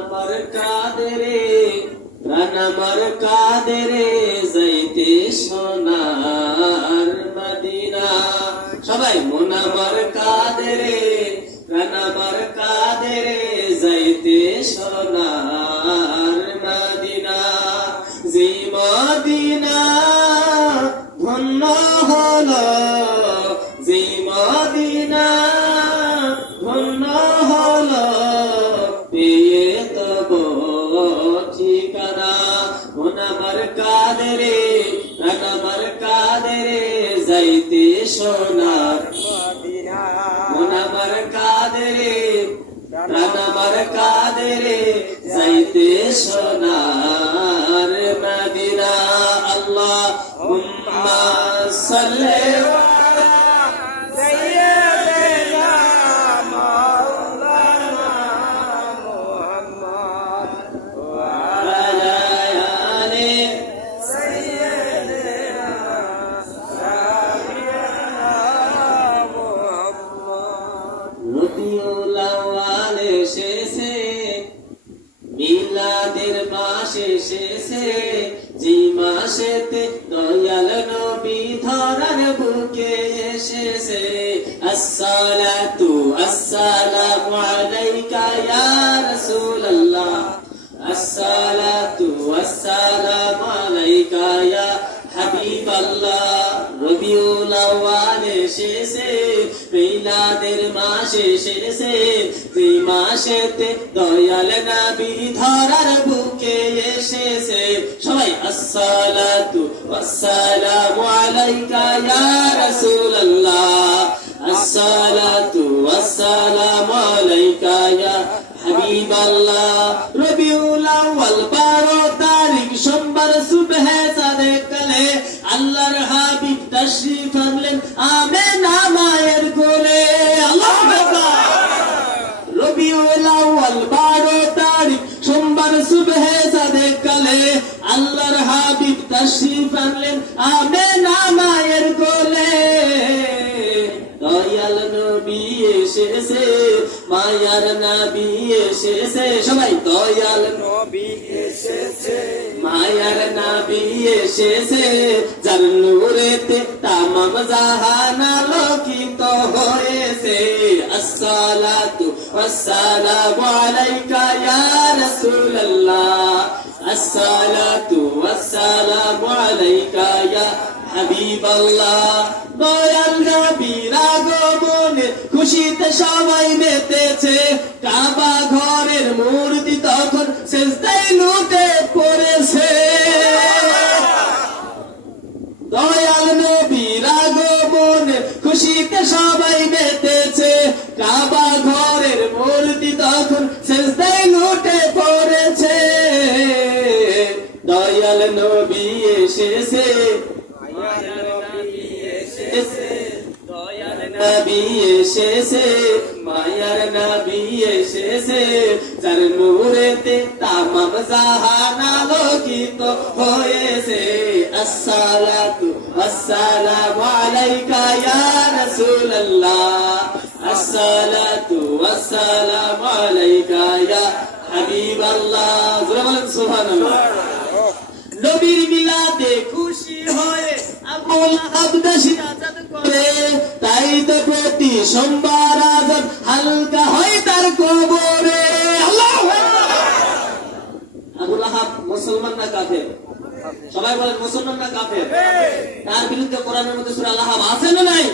আমার কাদেরে প্রাণ আমার কাদেরে যাইতে সোনার মদিনা সবাই মন আমার কাদেরে প্রাণ আমার কাদেরে যাইতে সোনার মদিনা যে মদিনা ধন্য হলো যে মদিনা ধন্য হলো পেয়ে তব ঠিকানা মন আমার কাদেরে প্রাণ আমার কাদেরে যাইতে সোনার মদিনা মন আমার কাদেরে প্রাণ আমার কাদেরে যাইতে সোনার মদিনা আল্লাহুম্মা সাল্লি রবিউল আউয়াল এসেছে মিলাদের মাস এসেছে যে মাসেতে দয়াল নবী ধরার বুকে এসেছে আসসালাতু আসসালামু আলাইকা ইয়া রাসূলুল্লাহ আসসালাতু আসসালামু আলাইকা ইয়া হাবিবাল্লাহ রবিউল আউয়াল এসেছে মিলাদের মাস এসেছে যে মাসেতে দয়াল নবী ধরার বুকে এসেছে সবাই আসসালাতু ওয়াসসালামু আলাইকা ইয়া রাসূলুল্লাহ আসসালাতু ওয়াসসালামু আলাইকা ইয়া হাবিবাল্লাহ রবিউল আউয়াল 12 তারিখ সোমবার সুবহে সাদে কালে আল্লাহর হাবিব তাশরীফ আনলেন আমেনা মায়ের কোলে আল্লাহু আকবার রবিউল আউয়াল 12 তারিখ সোমবার সুবহে সাদে কালে আল্লাহর হাবিব তাশরীফ আনলেন আমেনা মায়ের কোলে দয়াল নবী এসেছে মায়ার নবী এসেছে সবাই দয়াল নবী এসেছে মায়ার নবী এসেছে যার নূরেতে তামাম জাহান আলোকিত হয়েছে আসসালাতু ওয়াসসালামু আলাইকা ইয়া রাসূলুল্লাহ আসসালাতু ওয়াসসালামু আলাইকা ইয়া হাবিবাল্লাহ দয়াল নবীর আগমনে খুশিতে সবাই মেতেছে কাবা ঘরের মূর্তি তখন সিজদায় লুটে পড়েছে দয়াল নবীর আগমনে খুশিতে সবাই মেতেছে কাবা ঘরের মূর্তি তখন সিজদায় লুটে পড়েছে দয়াল নবী এসেছে নবী এসেছে মায়ার নবী এসেছে যার নূরেতে তামাম জাহান আলোকিত হয়েছে আসসালাতু আসসালামু আলাইকা ইয়া রাসূলুল্লাহ আসসালাতু আসসালামু আলাইকা ইয়া হাবিবাল্লাহ জোরে বলেন সুবহানাল্লাহ নবীর মিলাদে খুশি হয়ে আবু লাহাব দাসী আজাদ করে তাই তো প্রতি সোমবার আজাদ হালকা হয় তার কবরে আল্লাহু আকবার আবু লাহাব মুসলমান না কাফের সবাই বলেন মুসলমান না কাফের তার বিরুদ্ধে কোরআনের মধ্যে সূরা লাহাব আছে না নাই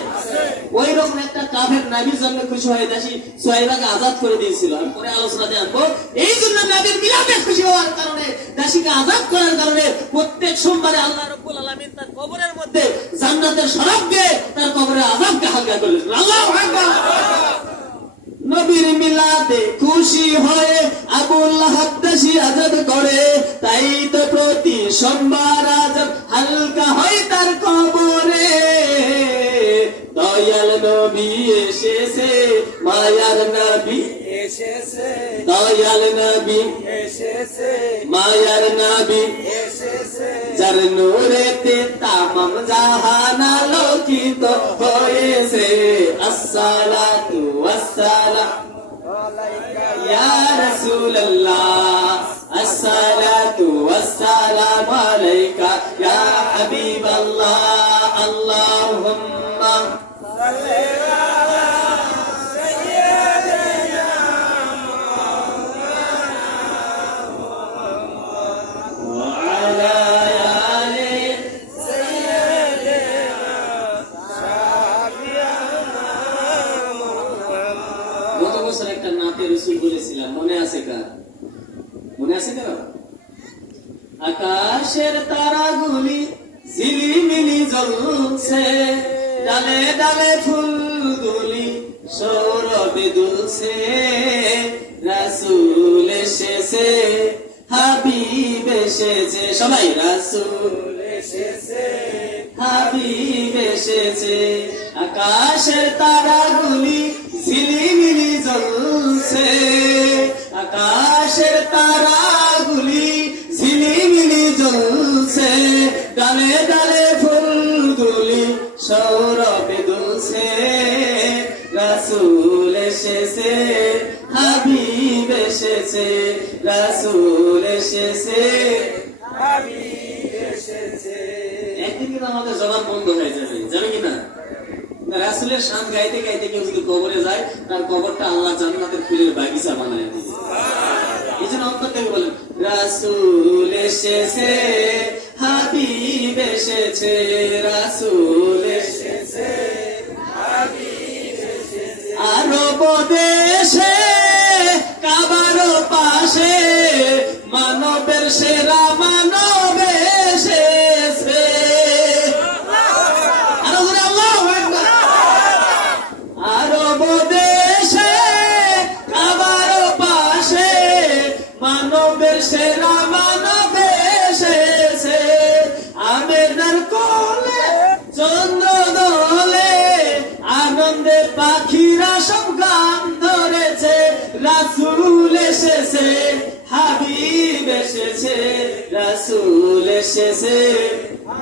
ওই রকম একটা কাফের নবীর জন্য খুশি হয়ে দাসী সুহাইবাকে আজাদ করে দিয়েছিল আমি পরে আলোচনাতে আনবো এই জন্য নবীর মিলাদে খুশি হওয়ার কারণে দাসীকে আজাদ করার কারণে প্রত্যেক সোমবারে আল্লাহ রাব্বুল আলামিন তার কবরের মধ্যে জান্নাতের শরাব দিয়ে তার কবরের আযাবকে হালকা করে দিলেন আল্লাহু আকবার নবীর মিলাদে খুশি হয়ে আবু লাহাব দাসী আজাদ করে তাই তো প্রতি সোমবার আজাদ হালকা হয় তার কবরে দয়াল নবী এসেছে মায়ার নবী এসেছে দয়াল নবী এসেছে মায়ার নবী এসেছে যার নূরেতে তামাম জাহান আলোকিত হয়েছে আসসালাতু ওয়াসসালামু আলাইকা ইয়া রাসূলুল্লাহ الصلاة والسلام عليك يا حبيب الله اللهم وعلى آل গত বছর একটা নাতে রসুল বলেছিলাম, মনে আছে কার? মনে আছে কার? আকাশের তারাগুলি ঝিলিমিলি জ্বলছে, ডালে ডালে ফুলগুলি সৌরভে দুলছে, রাসূল এসেছে, হাবিব এসেছে, সবাই রাসূল এসেছে, হাবিব এসেছে। আকাশের তারাগুলি ঝিলিমিলি জ্বলছে, আকাশের তারাগুলি ঝিলিমিলি জ্বলছে, ডালে ডালে ফুলগুলি সৌরভে দুলছে, রাসূল এসেছে, হাবিব এসেছে, রাসূল এসেছে, হাবিব এসেছে। একদিন কিন্তু আমাদের জবান বন্ধ হয়ে যাবে, যাবে কিনা? রাসূলের শান গাইতে গাইতে কেউ যদি কবরে যায়, তার কবরটা আল্লাহ জান্নাতের ফুলের বাগিচা বানায় দিবে। এই জন্য অন্তর থেকে বলেন রাসূল এসেছে, হাবিব এসেছে, রাসূল এসেছে, হাবিব এসেছে। আরব দেশে কাবার পাশে মানবের সেরা মানব এসেছে। আরব দেশে কাবার পাশে মানবের সেরা মানব এসেছে। আমেনার কোলে চন্দ্র দোলে আনন্দে পাখিরা সব গান ধরেছে, রাসূল এসেছে, হাবিব এসেছে, রাসূল এসেছে,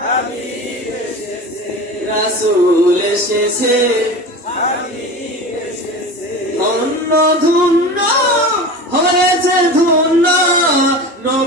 হাবিব এসেছে, রাসূল এসেছে, হাবিব এসেছে। ধন্য ধন্য হয়েছে ধন্য